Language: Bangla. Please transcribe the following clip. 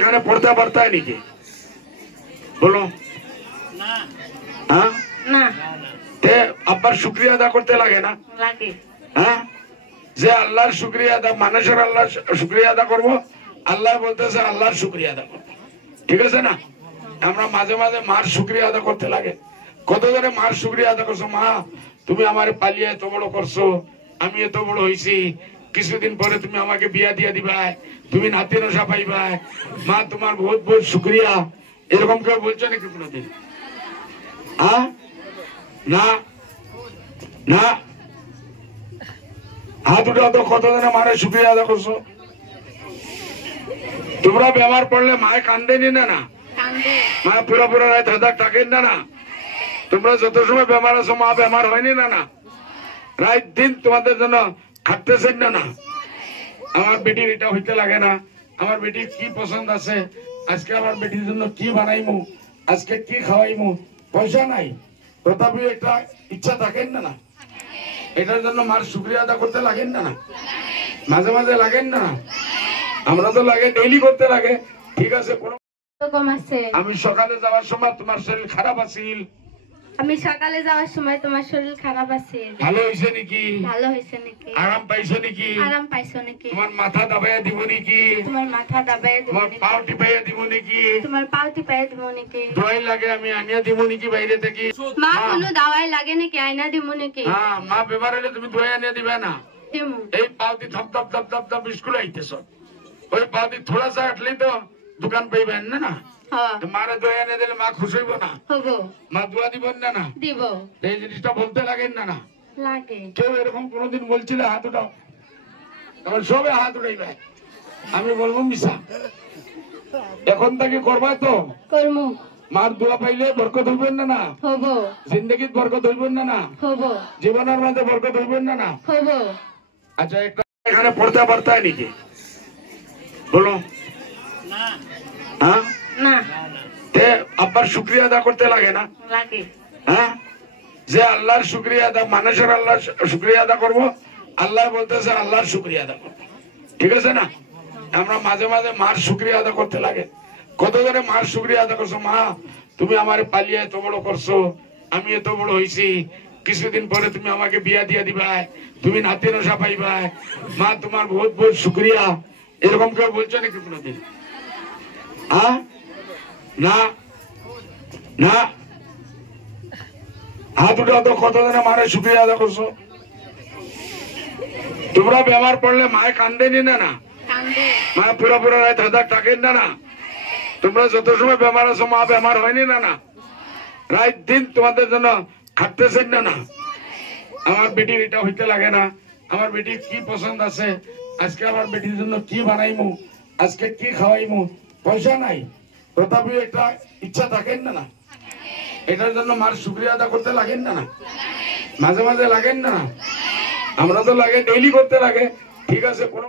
এখানে পড়তে পারতাই নাকি বলো হ্যাঁ না তে আব্বার শুকরিয়া আদা করতে লাগে না লাগে হ্যাঁ যে আল্লাহর শুকরিয়া আদা মানুষের আল্লাহ শুকরিয়া আদা করবো আল্লাহ বলতেছে আল্লাহর শুকরিয়া আদা করবো ঠিক আছে না আমরা মাঝে মাঝে মার শুকরিয়া আদা করতে লাগে কত ধরে মার শুকরিয়া আদা করছো মা তুমি আমার পালিয়ে এত বড় করছো আমি এত বড় হয়েছি কিছুদিন পরে তুমি আমাকে বিয়া দিয়া দিবা তুমি নাতি নশা পাইবা মা তোমার বহুত বহুত শুকরিয়া এরকম কেউ বলছো নাকি কোনোদিন হ্যাঁ না না হাত উঠা তো কত দিনে মারে শুকরিয়া আদা করছো তোমরা বেমার পড়লে মায়ে কান্দেনি না না কান্দে মা পুরো পুরো রাত হাজার টাকেন না না তোমরা যত সময় বেমার আছো মা বেমার হয়নি না না রাত দিন তোমাদের জন্য খাটতেছেন না না আমার বেটির এটা হইতে লাগে না আমার বেটির কি পছন্দ আছে আজকে আমার বেটির জন্য কি বানাইমু আজকে কি খাওয়াইমু পয়সা নাই তথাপি একটা ইচ্ছা থাকেন না না এটার জন্য মার শুকরিয়া আদা করতে লাগেন না না মাঝে মাঝে লাগেন না আমরা তো লাগে ডেইলি করতে লাগে ঠিক আছে কোনো কম আছে আমি সকালে যাওয়ার সময় তোমার শরীর খারাপ আছিল আমি সকালে যাওয়ার সময় তোমার শরীর খারাপ আছে ভালো হয়েছে নাকি ভালো হয়েছে নাকি আরাম পাইছো নাকি আরাম পাইছো নাকি তোমার মাথা দাবাইয়া দিব নাকি তোমার মাথা দাবায় দিব তোমার নাকি পাও টিপাইয়া দিব নাকি তোমার পাও টিপায় দিব নাকি দোয়াই লাগে আমি আনিয়া দিব নাকি বাইরে থেকে মা কোনো দাওয়াই লাগে নাকি আয়না দিব নাকি হ্যাঁ মা বেমার হলে তুমি দোয়াই আনিয়া দিবে না দিমু এই পাওতি থপ থপ থপ থপ থপ স্কুলে আইতেছ ওই পাওতি থোড়া সা হাঁটলেই তো দোকান পাইবেন না না হ্যাঁ মারে দোয়া এনে দিলে মা খুশি হইব না হবো মা দোয়া দিবেন না না দিব এই জিনিসটা বলতে লাগেন না না লাগে কেউ এরকম কোনোদিন বলছিল হাত উঠাও তখন সবে হাত উঠাইবে আমি বলবো মিশা এখন থেকে করবা তো করমু মার দোয়া পাইলে বরকত হইবেন না না হবো জিন্দগিত বরকত হইবেন না না হবো জীবনের মধ্যে বরকত হইবেন না না হবো আচ্ছা একটা এখানে পড়তে পারতাই নাকি বলো হ্যাঁ না তে আব্বার শুকরিয়া আদা করতে লাগে না লাগে হ্যাঁ যে আল্লাহর শুকরিয়া আদা মানুষের আল্লাহ শুকরিয়া আদা করবো আল্লাহ বলতেছে আল্লাহর শুকরিয়া আদা করবো ঠিক আছে না আমরা মাঝে মাঝে মার শুকরিয়া আদা করতে লাগে কত ধরে মার শুকরিয়া আদা করছো মা তুমি আমার পালিয়ে এত বড় করছো আমি এত বড় হয়েছি কিছুদিন পরে তুমি আমাকে বিয়া দিয়া দিবা তুমি নাতি নশা পাইবা মা তোমার বহুত বহুত শুকরিয়া এরকম কেউ বলছো নাকি কোনোদিন হ্যাঁ না না হাত উঠা তো কত দিনে মারে শুকরিয়া আদা করছো তোমরা বেমার পড়লে মায়ে কান্দেনি না না কান্দে মা পুরো পুরো রাত হাজার টাকেন না না তোমরা যত সময় বেমার আছো মা বেমার হয়নি না না রাত দিন তোমাদের জন্য খাটতেছেন না না আমার বেটির এটা হইতে লাগে না আমার বেটির কি পছন্দ আছে আজকে আমার বেটির জন্য কি বানাইমু আজকে কি খাওয়াইমু পয়সা নাই তথাপি একটা ইচ্ছা থাকেন না না এটার জন্য মার শুকরিয়া আদা করতে লাগেন না না মাঝে মাঝে লাগেন না আমরা তো লাগে ডেইলি করতে লাগে ঠিক আছে কোনো